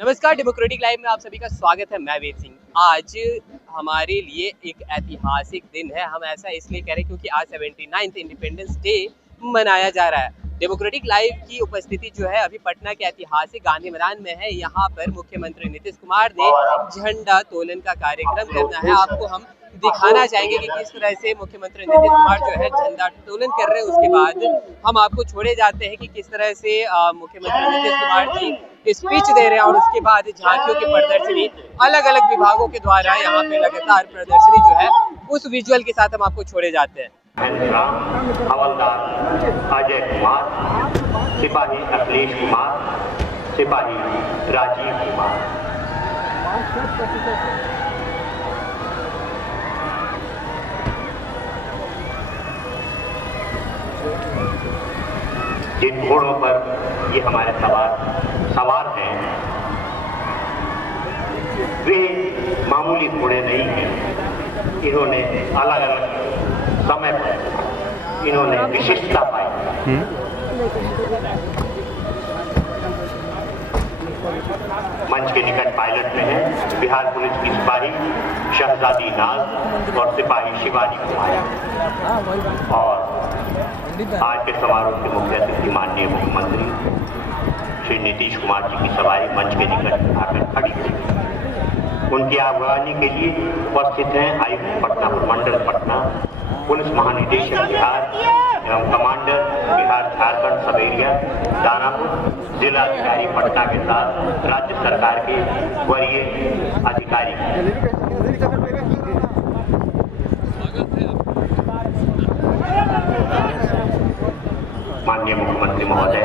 नमस्कार, democratic live में आप सभी का स्वागत है। मैं वेद सिंह। आज हमारे लिए एक ऐतिहासिक दिन है। हम ऐसा इसलिए कह रहे हैं क्योंकि आज 79th इंडिपेंडेंस डे मनाया जा रहा है। डेमोक्रेटिक लाइव की उपस्थिति जो है अभी पटना के ऐतिहासिक गांधी मैदान में है। यहाँ पर मुख्यमंत्री नीतीश कुमार ने झंडा तोलन का कार्यक्रम करना है। आपको हम दिखाना चाहेंगे कि किस तरह से मुख्यमंत्री नीतीश कुमार जो है झंडा तोलन कर रहे हैं। उसके बाद हम आपको छोड़े जाते हैं कि किस तरह से मुख्यमंत्री नीतीश कुमार जी स्पीच दे रहे हैं और उसके बाद झांकियों की प्रदर्शनी अलग अलग विभागों के द्वारा यहाँ पे लगातार प्रदर्शनी जो है उस विजुअल के साथ हम आपको छोड़े जाते हैं। हवलदार अजय कुमार, सिपाही अखिलेश कुमार, सिपाही राजीव कुमार। जिन घोड़ों पर ये हमारे सवार हैं वे मामूली घोड़े नहीं हैं। इन्होंने अलग अलग समय पर इन्होंने विशिष्टता पाई। मंच के निकट पायलट में है बिहार पुलिस की सिपाही शहजादी नाज और सिपाही शिवानी कुमार। और आज के समारोह के मुख्य अतिथि माननीय मुख्यमंत्री श्री नीतीश कुमार जी की सवारी मंच के निकट आकर खड़ी है। उनकी आगवानी के लिए उपस्थित हैं आयुक्त पटना प्रमंडल पटना, पुलिस महानिदेशक बिहार एवं कमांडर बिहार झारखंड सब एरिया दानापुर, जिला अधिकारी पटना के साथ राज्य सरकार के वरीय अधिकारी। माननीय मुख्यमंत्री महोदय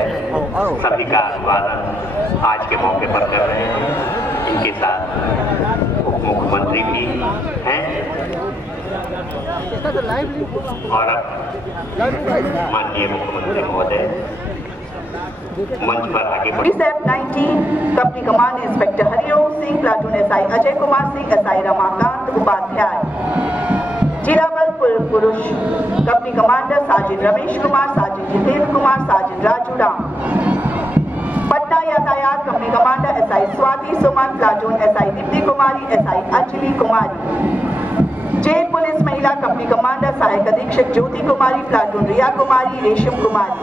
सभी का अभिवादन आज के मौके पर कर रहे हैं। इनके साथ उप मुख्यमंत्री भी हैं और माननीय मुख्यमंत्री महोदय मंच पर आगे बढ़े। 19 company command inspector Hariom Singh, platoon SI Ajay Kumar Singh, SI Ramakant Upadhyay, जिला बल पुरुष कंपनी कमांडर साजिद रमेश कुमार, साजिद जितेंद्र कुमार, साजिद राजू राम, पटना यातायात company commander SI Swati Suman, platoon SI Deepti Kumari, SI Anjali Kumari, jail police महिला कंपनी कमांडर सहायक अधीक्षक ज्योति कुमारी, प्लाटून रिया कुमारी, रेशम कुमारी,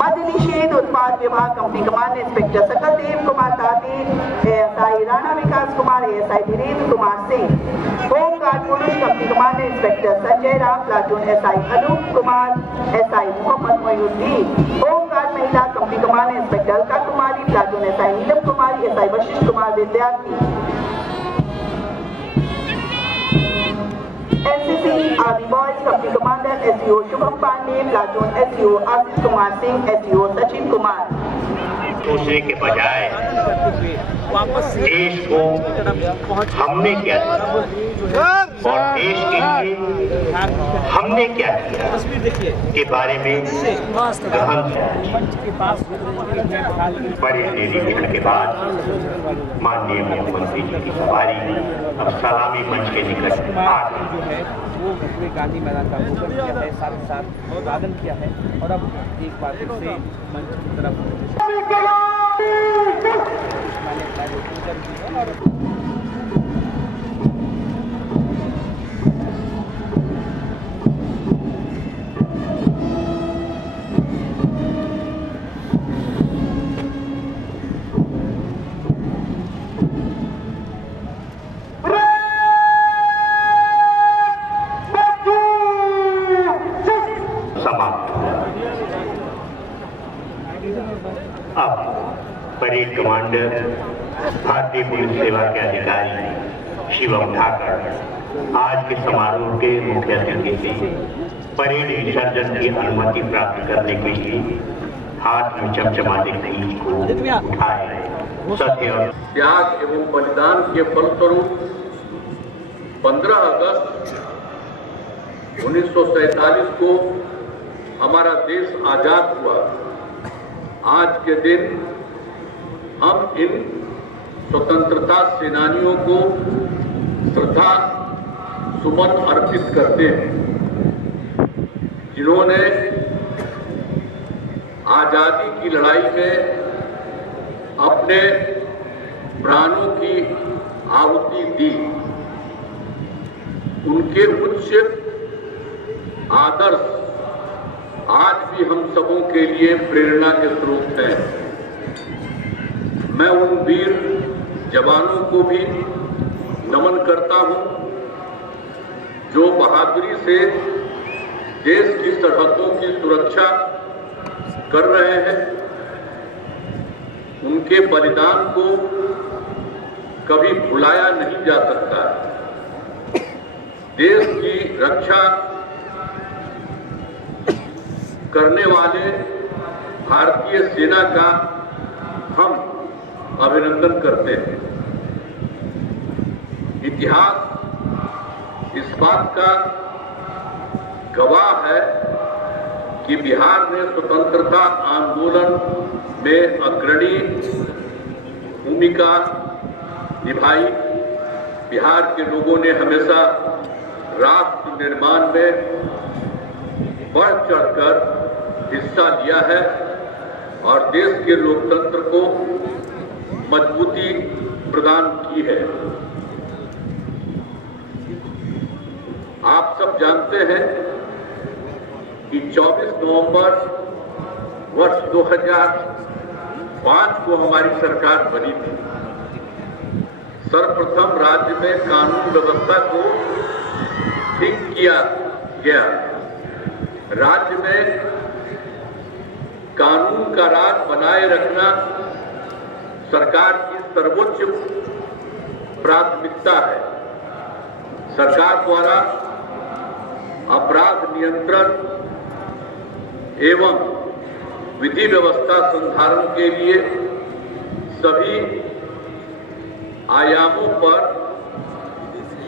मध्य निषेध उत्पाद विभाग कंपनी कमांडर इंस्पेक्टर सकल Dev Kumar Tate, ASI Rana Vikas Kumar, ASI Dhirendra Kumar Singh, home guard police company commander inspector Sanjay Ram, platoon SI Anup Kumar, SI Mohammad Moinuddin, home guard महिला company commander inspector Alka Kumari, platoon SI Neelam Kumari, SI Vashishtha Kumar Vidyarthi, NCC army boys company commander SEO Shubham Pandey, platoon SEO Ashish Kumar Singh, SEO Sachin Kumar. सोचने के बजाय देश को हमने क्या किया और देश के लिए हमने क्या किया के बारे में गहन बड़े डेलीगेशन के बाद माननीय मुख्यमंत्री जी की सवारी अब सलामी मंच के निकट आ गई। वो पूरे गांधी मैदान का अवलोकन किया है, साथ ही साथ अभिवादन किया है और अब एक बार फिर से मंच की तरफ अब परेड कमांडर भारतीय पुलिस सेवा के अधिकारी शिवम ठाकर आज के समारोह के मुख्य अतिथि थे। परेड विसर्जन की अनुमति प्राप्त करने के लिए हाथ में चमचमाते तीर को उठाए। सत्य, त्याग एवं बलिदान के फलस्वरूप 15 अगस्त 1947 को हमारा देश आजाद हुआ। आज के दिन हम इन स्वतंत्रता सेनानियों को श्रद्धा सुमन अर्पित करते हैं, जिन्होंने आजादी की लड़ाई में अपने प्राणों की आहुति दी, उनके उच्च आदर्श आज भी हम सबों के लिए प्रेरणा के स्रोत हैं। मैं उन वीर जवानों को भी नमन करता हूं जो बहादुरी से देश की सरहदों की सुरक्षा कर रहे हैं। उनके बलिदान को कभी भुलाया नहीं जा सकता। देश की रक्षा करने वाले भारतीय सेना का हम अभिनंदन करते हैं। इतिहास इस बात का गवाह है कि बिहार ने स्वतंत्रता आंदोलन में अग्रणी भूमिका निभाई। बिहार के लोगों ने हमेशा राष्ट्र निर्माण में बढ़ चढ़कर हिस्सा लिया है और देश के लोकतंत्र को मजबूती प्रदान की है। आप सब जानते हैं कि 24 नवंबर वर्ष 2005 को हमारी सरकार बनी थी। सर्वप्रथम राज्य में कानून व्यवस्था को ठीक किया गया। राज्य में कानून का राज बनाए रखना सरकार की सर्वोच्च प्राथमिकता है। सरकार द्वारा अपराध नियंत्रण एवं विधि व्यवस्था संधारण के लिए सभी आयामों पर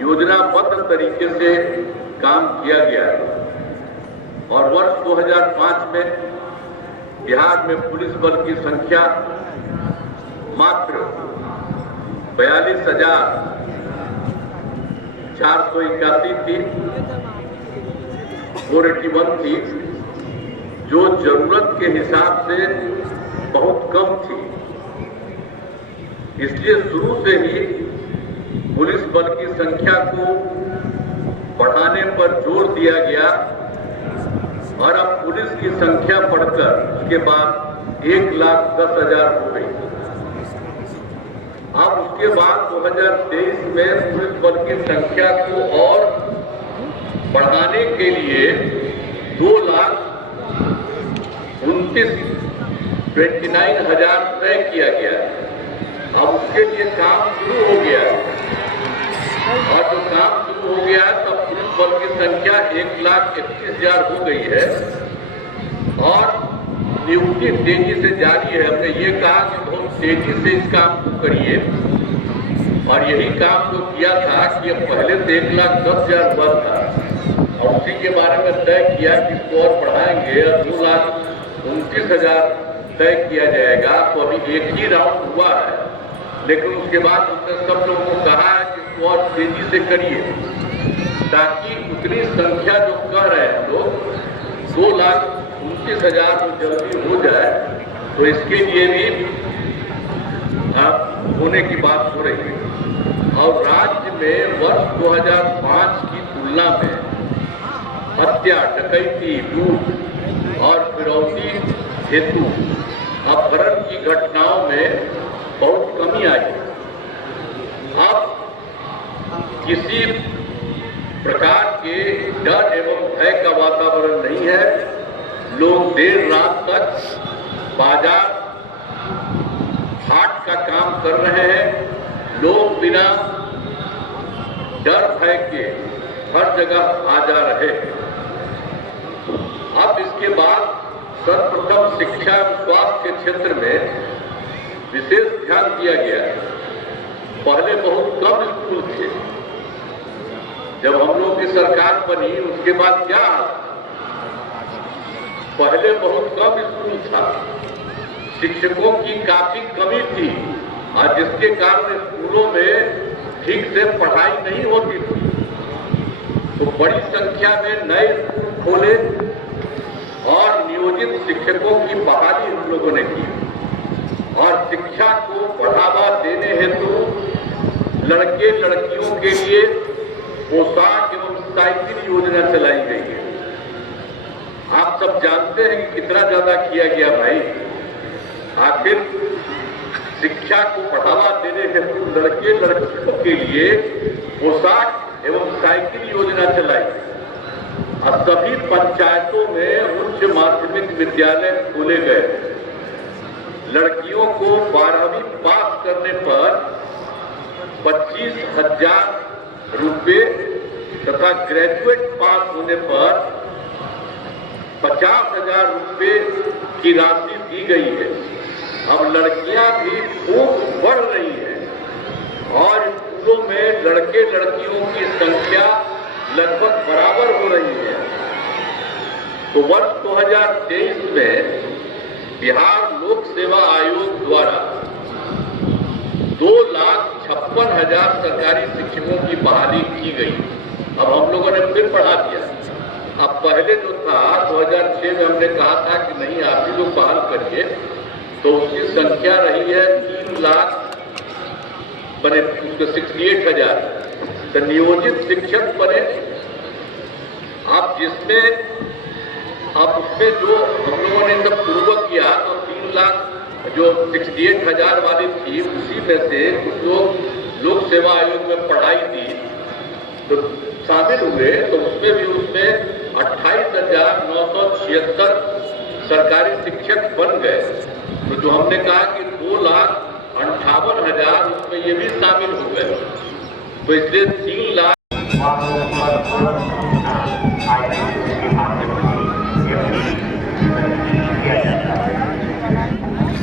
योजनाबद्ध तरीके से काम किया गया है और वर्ष 2005 में बिहार में पुलिस बल की संख्या मात्र 42,481 थी, 481 थी, जो जरूरत के हिसाब से बहुत कम थी। इसलिए शुरू से ही पुलिस बल की संख्या को बढ़ाने पर जोर दिया गया और अब पुलिस की संख्या बढ़कर उसके बाद 1,10,000 हो गई। अब उसके बाद 2023 में पुलिस बल की संख्या को और बढ़ाने के लिए 2,29,000 तय किया गया। अब उसके लिए काम शुरू हो गया और जो काम शुरू हो गया तब पुलिस बल की संख्या 1,31,000 हो गई है और नियुक्ति तेजी से जारी है। हमने ये कहा कि बहुत तेजी से इस काम को करिए और यही काम जो किया था कि अब पहले तो 1,10,000 हुआ था और उसी के बारे में तय किया कि इसको और बढ़ाएंगे और 2,29,000 तय किया जाएगा। तो अभी एक ही राउंड हुआ है, लेकिन उसके बाद उसने सब लोगों को कहा है कि इसको और तेजी से करिए ताकि उतनी संख्या जो कह रहे हैं लोग 2,29,000 जल्दी हो जाए। तो इसके लिए भी होने की बात हो रही है। और राज्य में वर्ष 2005 की तुलना में हत्या, डकैती, लूट और फिरौती हेतु अपहरण की घटनाओं में बहुत कमी आई। अब किसी प्रकार के डर एवं भय का वातावरण नहीं है। लोग देर रात तक बाजार हाट का काम कर रहे हैं। लोग बिना डर भय के हर जगह आ जा रहे हैं। अब इसके बाद सर्वप्रथम शिक्षा और स्वास्थ्य के क्षेत्र में विशेष ध्यान दिया गया है। पहले बहुत कम स्कूल थे। जब हम लोग की सरकार बनी उसके बाद क्या, पहले बहुत कम स्कूल था, शिक्षकों की काफी कमी थी और जिसके कारण स्कूलों में ठीक से पढ़ाई नहीं होती थी। तो बड़ी संख्या में नए स्कूल खोले और नियोजित शिक्षकों की बहाली हम लोगों ने की और शिक्षा को बढ़ावा देने हेतु लड़के लड़कियों के लिए पोशाक एवं साइकिल योजना चलाई गई है। आप सब जानते हैं कि कितना ज्यादा किया गया भाई। आखिर शिक्षा को बढ़ावा देने हेतु लड़के लड़कियों के लिए पोशाक एवं साइकिल योजना चलाई और सभी पंचायतों में उच्च माध्यमिक विद्यालय खोले गए। लड़कियों को 12वीं पास करने पर 25,000 रुपये तथा ग्रेजुएट पास होने पर 50,000 रुपये की राशि दी गई है। अब लड़कियां भी खूब बढ़ रही हैं और स्कूलों में लड़के लड़कियों की संख्या लगभग बराबर हो रही है। तो वर्ष 2023 में बिहार लोक सेवा आयोग द्वारा 2,56,000 सरकारी शिक्षकों की बहाली की गई। अब हम लोगों ने फिर बढ़ा दिया। अब पहले जो था 2006 में हमने कहा था कि नहीं आप ही लोग बहाल करिए, तो उसकी संख्या रही है 3 लाख बने, उसके 68,000। तो नियोजित शिक्षक बने। आप जिसमें अब उसमें जो हम लोगों ने सब पूर्वक किया तो 3 लाख जो 68,000 वाली थी, उसी में से कुछ लोग लोक सेवा आयोग में पढ़ाई दी तो शामिल हुए, तो उसमें भी उसमें 28,976 सरकारी शिक्षक बन गए। तो जो हमने कहा कि 2,58,000 उसमें ये भी शामिल हो गए, तो इसलिए 3 लाख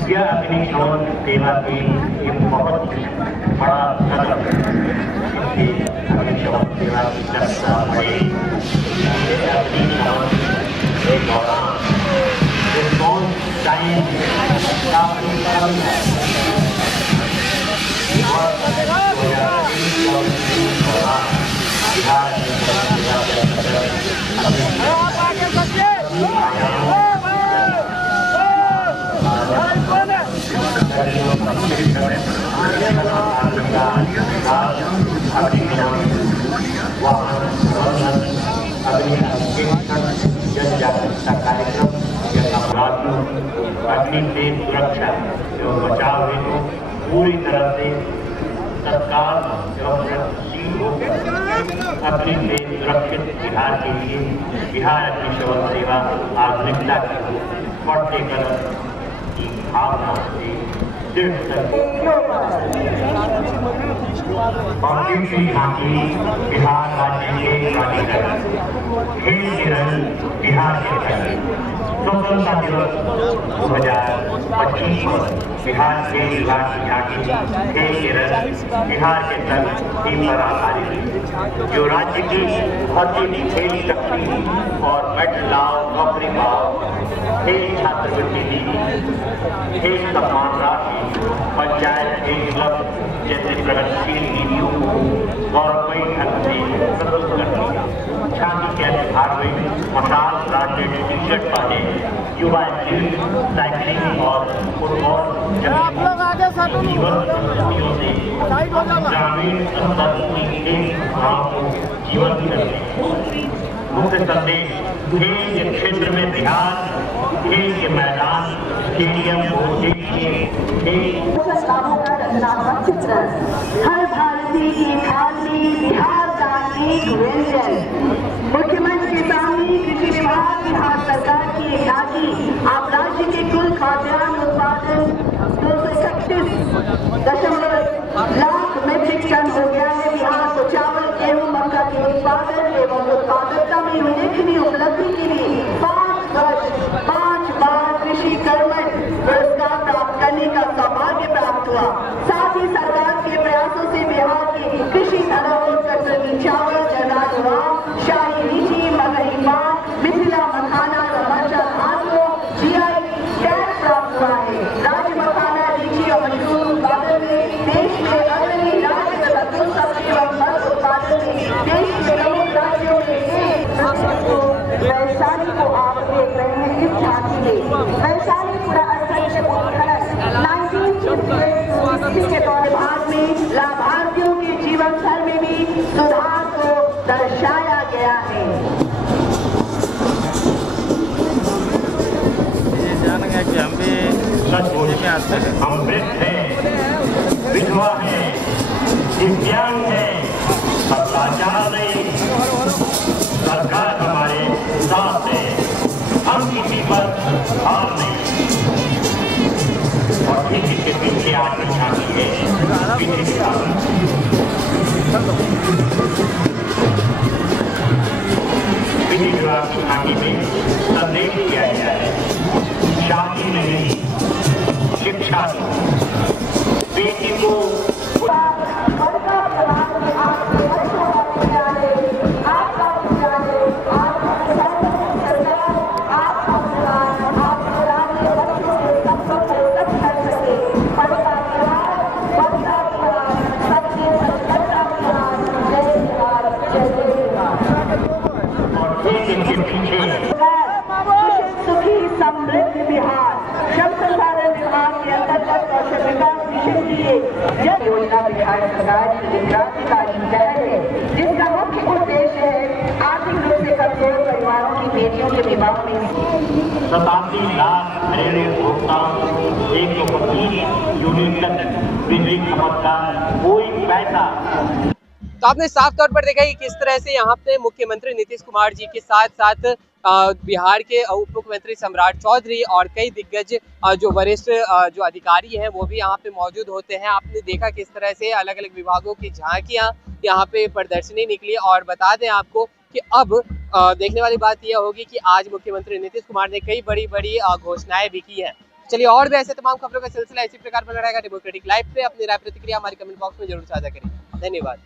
यह अग्निशमन सेवा की एक बहुत बड़ा कदम है। अग्निशमन सेवा की चर्चा बढ़े। अग्निशमन के दौरान रिस्पॉन्स टाइम काफी कम है और 2023 दौरान बिहार जन जागरूकता कार्यक्रम अग्नि से सुरक्षा एवं बचाव हेतु पूरी तरह से सरकार एवं प्रगतिशील होकर अग्नि से सुरक्षित बिहार के लिए बिहार अग्निशमन सेवा आधुनिकता की बढ़ते कदम की भावना से बिहार राज्य के प्राधिकरण खेल किरण बिहार के स्वतंत्रता दिवस 2025 बिहार खेल विभाग की झांकी खेल किरण बिहार के तक थीम पर आधारित जो राज्य की भौतिक खेल शक्ति और मेडल लाओ नौकरी पाओ खेल छात्रवृत्ति दी खेल सम्मान राशि पंचायत खेल क्लब जैसे प्रगतिशील नीतियों को गौरवमयी ढंग से प्रस्तुत करती है। झांकी के भाग में मशाल ब्रांडेड टी शर्ट पहने युवा एथलीट साइकिलिंग और फुटबॉल जीवन प्रस्तुतियों से ग्रामीण स्तर की खेल भाव को जीवन करते। मुख्य संदेश खेल के क्षेत्र में बिहार खेल के मैदान स्टेडियम रचनात्मक चित्रण हर भारतीय की थाली बिहार का एक व्यंजन। मुख्यमंत्री के सामने कृषि विभाग बिहार सरकार की एक झांकी। आप राज्य के कुल खाद्यान्न उत्पादन 231.1 लाख मीट्रिक टन हो गया है। बिहार को चावल गेहूं मक्का के उत्पादन एवं उत्पादकता में उल्लेखनीय उपलब्धि के लिए 5 बार कृषि कर्मठ पुरस्कार प्राप्त करने का सौभाग्य प्राप्त हुआ। साथ ही सरकार के प्रयासों से बिहार के कृषि धरोहर कतरनी चावल जर्दालुआ शाही लीची मगही पान मिथिला मखाना रमचा धान को जीआई टैग प्राप्त हुआ है। राज्य मखाना लीची और मशरूम उत्पादन में देश के अग्रणी राज्य तथा दूध सब्जी एवं मत्स्य उत्पादन में देश के प्रमुख राज्यों में वैशाली को आप देख रहे हैं। इस झांकी में वैशाली पूरा 19 इसी के तौर भाग में लाभार्थियों के जीवन स्तर में भी सुधार को दर्शाया गया है। ये जान गया कि हम भी सचमुच में आते हैं। हम वृद्ध हैं, विधवा हैं, दिव्यांग हैं, सब लाचार नहीं। सरकार हमारे साथ है, हम किसी पर हार नहीं। और इसी के पीछे आज झांकी है पीछे की बात। विधि विभाग की झांकी में संदेश दिया गया है, शादी नहीं, शिक्षा बेटी को सुखी समृद्ध बिहार श्रम संसाधन विभाग के अंतर्गत कौशल विकास मिशन की यह योजना बिहार सरकार की क्रांतिकारी पहल है, जिसका मुख्य उद्देश्य है आर्थिक रूप से कमजोर परिवारों की बेटियों के विवाह में 87 लाख घरेलू उपभोक्ताओं 125 यूनिट तक बिजली खपत का कोई पैसा। तो आपने साफ तौर पर देखा कि किस तरह से यहाँ पे मुख्यमंत्री नीतीश कुमार जी के साथ साथ बिहार के उप मुख्यमंत्री सम्राट चौधरी और कई दिग्गज जो वरिष्ठ जो अधिकारी हैं वो भी यहाँ पे मौजूद होते हैं। आपने देखा किस तरह से अलग अलग विभागों की झांकियाँ यहाँ पे प्रदर्शनी निकली। और बता दें आपको कि अब देखने वाली बात यह होगी कि आज मुख्यमंत्री नीतीश कुमार ने कई बड़ी बड़ी घोषणाएं भी की हैं। चलिए और भी ऐसे तमाम खबरों का सिलसिला इसी प्रकार बना रहेगा डेमोक्रेटिक लाइव पे। अपनी राय प्रतिक्रिया हमारी कमेंट बॉक्स में जरूर साझा करें। धन्यवाद।